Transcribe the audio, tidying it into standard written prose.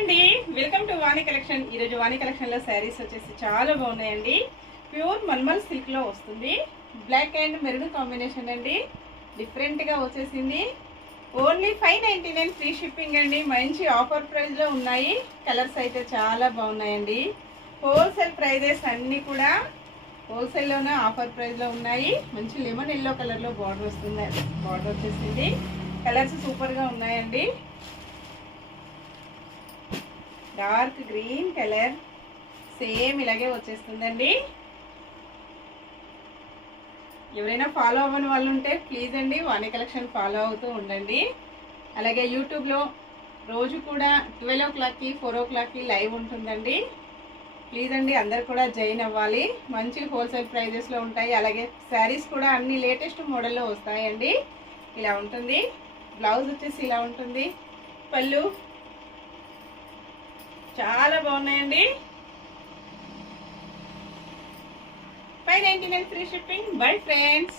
అండి, welcome to Vani collection. ఈరోజు వాణి కలెక్షన్లో శారీస్ వచ్చేసి చాలా బాగున్నాయండి. ప్యూర్ మల్మల్ సిల్క్లో వస్తుంది. బ్లాక్ అండ్ మెరూన్ కాంబినేషన్ అండి. డిఫరెంట్గా వచ్చేసింది. ఓన్లీ 599 ఫ్రీ షిప్పింగ్ అండి. మంచి ఆఫర్ ప్రైస్లో ఉన్నాయి. కలర్స్ అయితే చాలా బాగున్నాయండి. హోల్సేల్ ప్రైజెస్ అన్నీ కూడా హోల్సేల్లోనే ఆఫర్ ప్రైస్లో ఉన్నాయి. మంచి లెమన్ ఎల్లో కలర్లో బార్డర్ వస్తుంది. బార్డర్ వచ్చేసింది. కలర్స్ సూపర్గా ఉన్నాయండి. డార్క్ గ్రీన్ కలర్ సేమ్ ఇలాగే వచ్చేస్తుందండి. ఎవరైనా ఫాలో అవ్వని వాళ్ళు ఉంటే ప్లీజ్ అండి వాణి కలెక్షన్ ఫాలో అవుతూ ఉండండి. అలాగే యూట్యూబ్లో రోజు కూడా 12 o'clockకి 4 o'clockకి లైవ్ ఉంటుందండి. ప్లీజ్ అండి అందరు కూడా జాయిన్ అవ్వాలి. మంచి హోల్సేల్ ప్రైజెస్లో ఉంటాయి. అలాగే శారీస్ కూడా అన్ని లేటెస్ట్ మోడల్లో వస్తాయండి. ఇలా ఉంటుంది. బ్లౌజ్ వచ్చేసి ఇలా ఉంటుంది. పళ్ళు చాలా బాగున్నాయండి. 599 ఫ్రీ షిప్పింగ్. Bye friends.